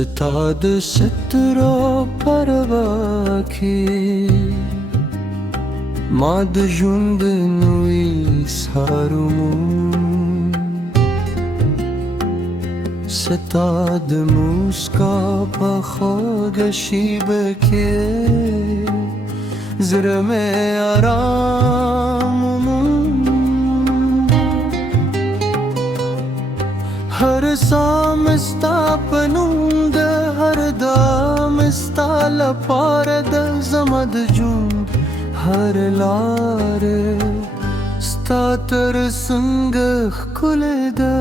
ستاد سترا پروا کې ما د ژوند نوې سهارمو ستاد موسکا په خوږه شیبه کې زړه مې آرام هر سام ستا په نوم د هر دام ستا لپاره د زما د ژوند هر لار ستا تر څنګه ښکلې ده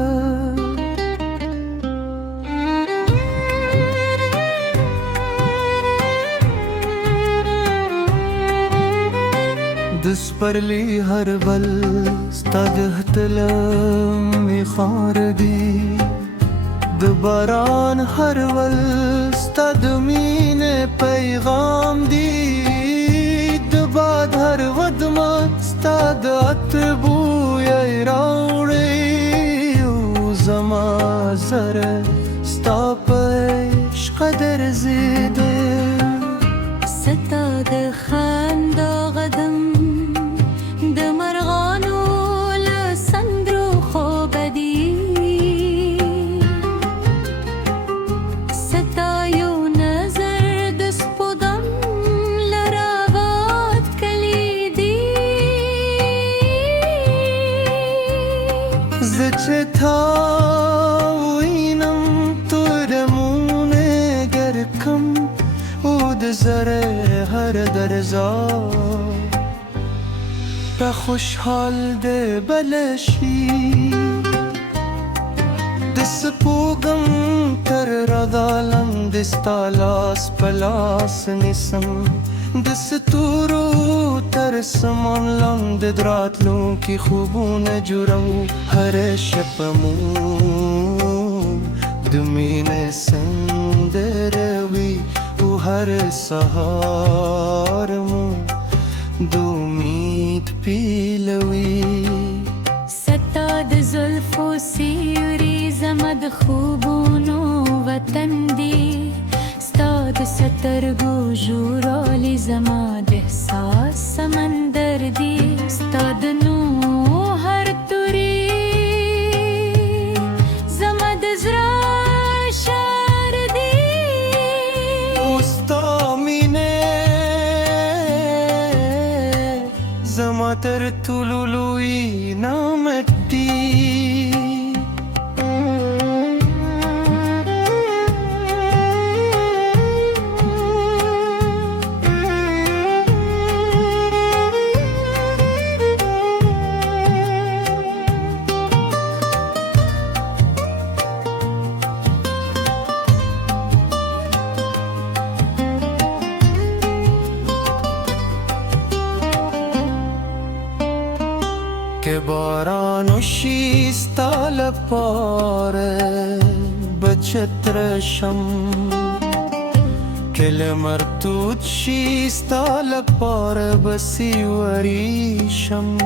د سپرلی هر بل ستا د هتلمې خار دی د باران هر ول ستا د مینې پیغام دی د باد هر ودمه ستا د عطر بوی راوړی او زما زړه ستا په عشق درزیده ستا د خندا غدم د مرغانو له سندرو خوبه دي ستا یو نظر د سپو دم له راباد کلی دي زه چې تا وینم تورمونه ګرکم او د زړه هر درزا به خوشحال ده بلشی د سپوږم تر رادالم د ستا لاس په لاس نیسم د ستورو تر سمان لاندې د راتلونکي خوبونه جوړو هره شپه مو د مینې سندره وي او هر سهار مو د امید پیلوي ستا د زلفو سیوري زما د خوبونو وطن دی ستا د سترګو ژوروالی زما د احساس سمندر دی ستا د نو هر توری زما د زړه شعر دی او ستا مینې زما تر ټولو لوی نعمت دی که باران وشي ستا لپاره به چترشم که لمر تود شي ستا لپاره به سیوریشم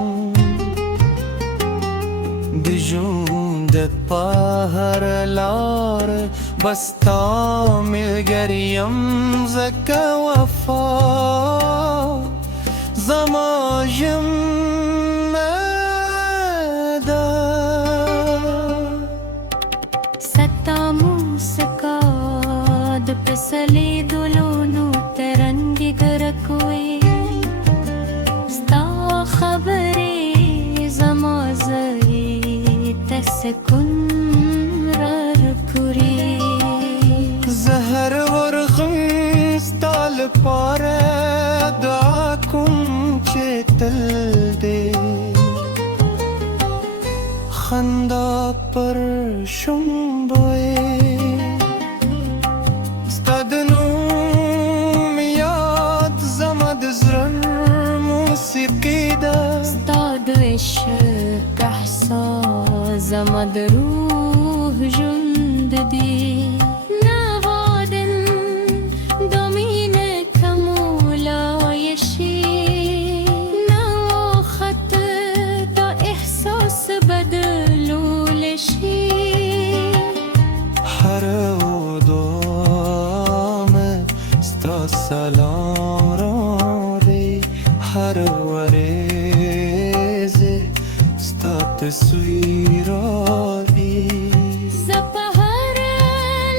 د ژوند په هر لار به ستا ملګریم ځکه وفا زما ستا موسکا د پسلې دلونو ترنګې ګرکوي ستا خبرې زما زړه ته سکون راکوي زهر ورغم ستا لپاره دعا کوم چې تل دې خندا پر شونډو ستا د نوم یاد زما د زړه موسیقي ده ستا د عشق احساس زما د روح ژوند دی هر او دو سلام را دی هر ورزه ستا تصویر را دی زبهر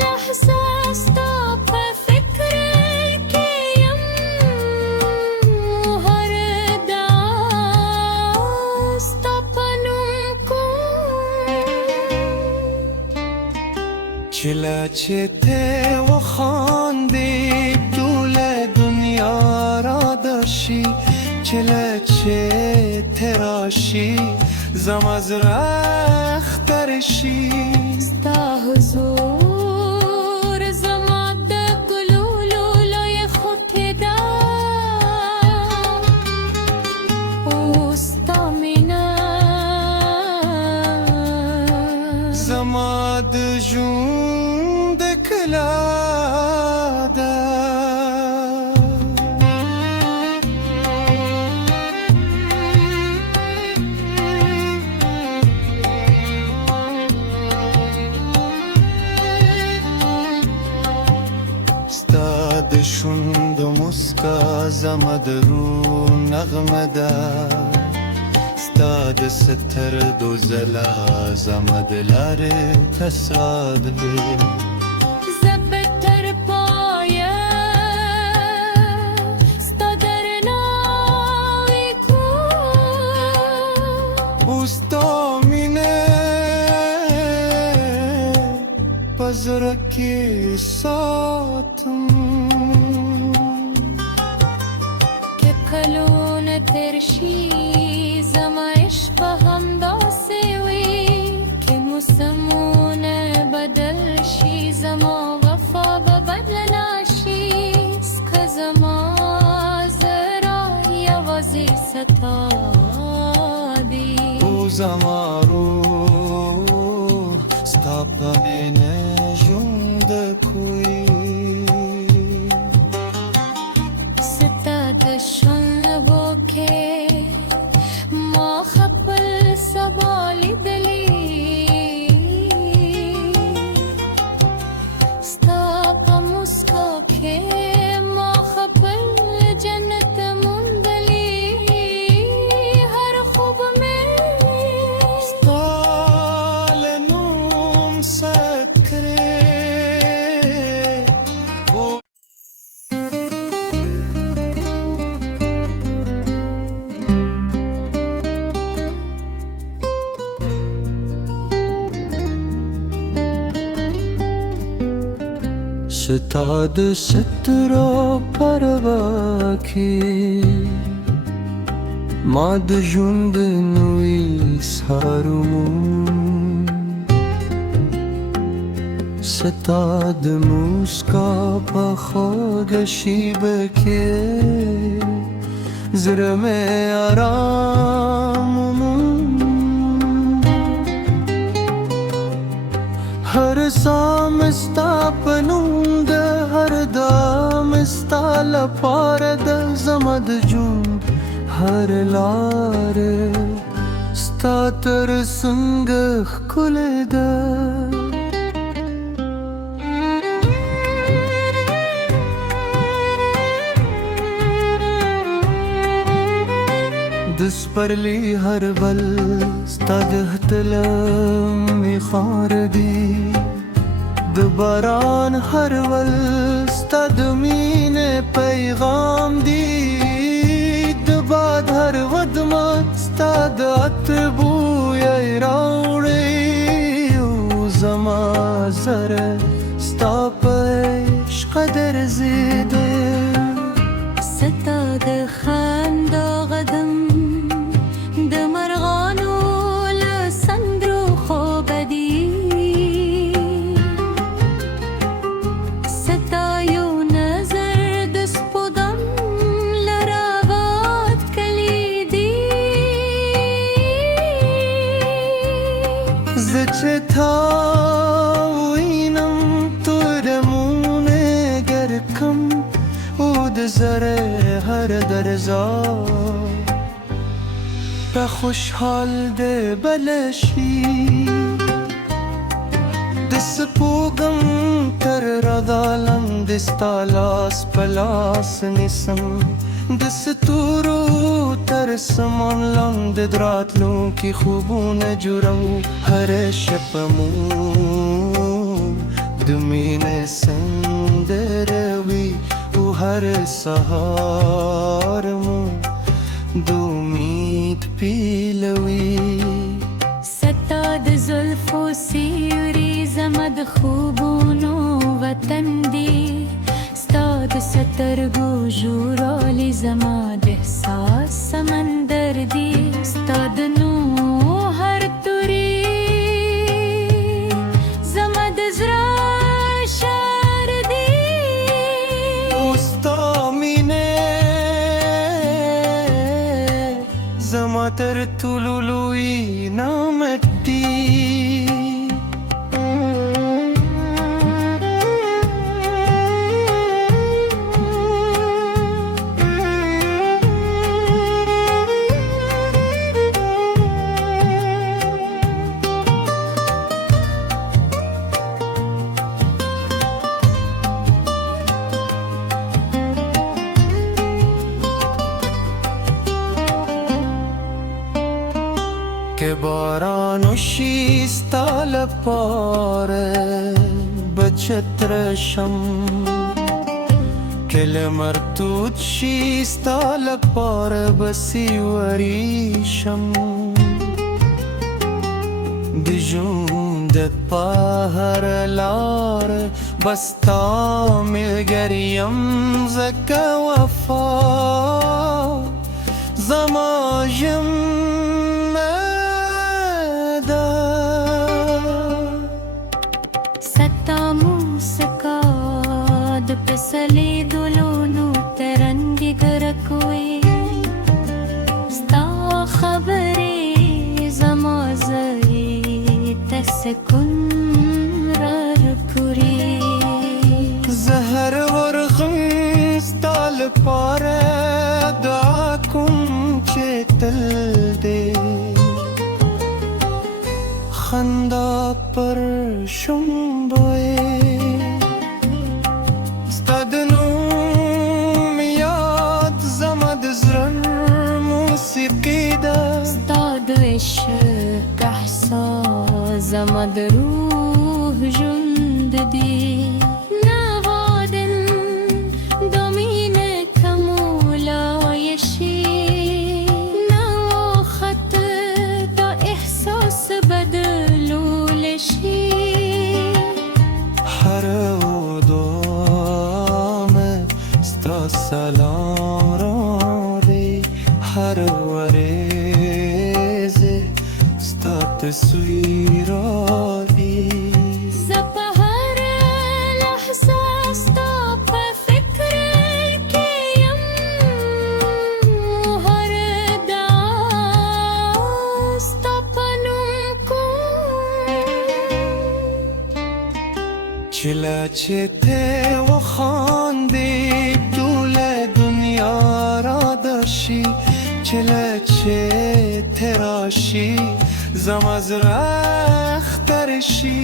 لحظة stop فكر الكيم وهردا stop نمكم چلا چته و خاندی دول دنیا را داشی چلا چه تراشی زم از رخترشی ستا حضور زما د ګلولو لوی خوټې ده او ستا مینه زما د ژوند ښکلا ده ستا د شونډو مسکا زما د روح نغمه ده ستا د سترګو ځلا زما د لارې تصادف زه به تر پایه ستا درناوی کوم او ستا مینه په زړه کې ساتم که کلونه تیر شي زما عشق به همداسې وي که موسمونه بدل شي زما وفا به بدله نشي که زما زړه یوازې ستا دی او زما روح ستا په مینه ژوند کوي ستا د شنبو کې ما خپل سبا لیدلی ستا په مسکا کې ما خپل جنت موندلی هر خوب مې ستا له نوم سکرې ستا د سترو پروا کې ما د ژوند نوې سهارمو ستا د موسکا په خوږه شیبه کې زړه مې آرام هر سام ستا په نوم د هر دام ستا لپاره د زما د ژوند هر لاره ستا تر څنګه ښکلې ده د سپرلی هر بل ستا د تلمې خار دی د باران هر ول ستا د مینې پیغام دی د باد هر ودمه ستا د عطر بوی راوړی او زما زړه ستا په عشق درزیده ستا د خندا غدم د مرغانو له سندرو خوبه دي ستا یو نظر د سپودم له راباد کلی دي زه چې تا وینم تورمونه ګرکم او د زړه هر درزا به خوشحال ده بلشی د دس پوگم تر رضالم دستالاس پلاس نسم دس تورو تر سمان لاند دراتلو کی خوبون جورو هر شپمو دمین سندروی و هر سهارمو دومید پیلوی ستاد زلف و سیوری زمد خوبونو وطن دی ستاد سترگو جورالی زمد احساس سمندر دی ستاد نو هر توری زمد زرا شار دی استامینه زما تر طولولوی نامت دی که باران شیستا لپاره بچترشم که لمرتوت شیستا لپاره بسیوریشم بجوندت پاهر لار بستا ملگریم زکا وفا زماجم پسلی دلونو ترنگی گرکوی ستا خبری زمازی تسکن را رکوری زهر ورغم ستا لپاره دعا کن چه تل دی خندا پر شنبوی ستاد عشق احساس زمد روح جند دی نوادن دامین کمولایشی نو خط دا احساس بدلولشی هر او دامه ستا سلام را دی هر ورزه ستا تصویراری زپا هر لحظه ستا په فکر کې یم هر دعا ستا په نوم کوم چله چې ته وخاندې ټوله دنیا را دشي چله چې ته راشي زما زړه اخترشي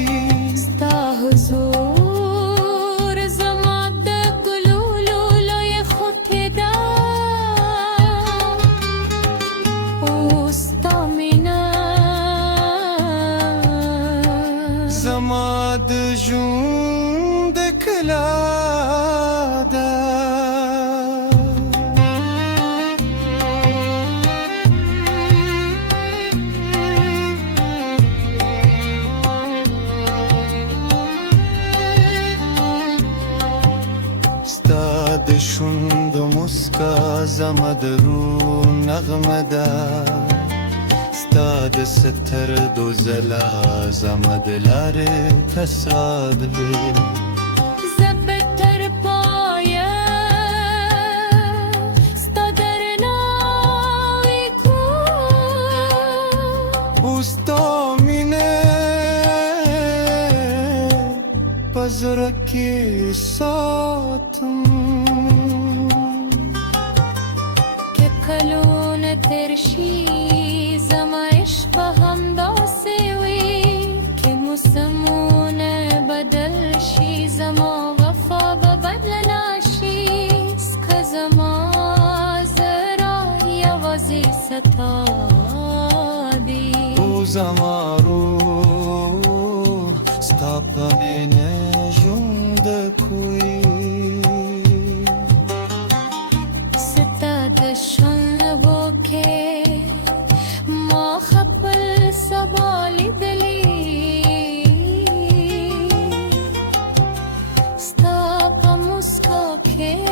ستا حضور زما د ګلولو لوی خوټې ده او ستا مینه زما د ژوند ښکلا ده د شوندو مسکا زما د روح نغمه ده ستا د سترګو ځلا زما د لارې تصادوي زه به تر پایه ستا درناوی کوم او ستا مینه په زړه کې ساتم کلونه تر شي زما عشق به همداسې وي که موسمونه zamaru stapane jund kui ستاد شنبوکه ما خپل سبالی دلی ستا په مسکو کې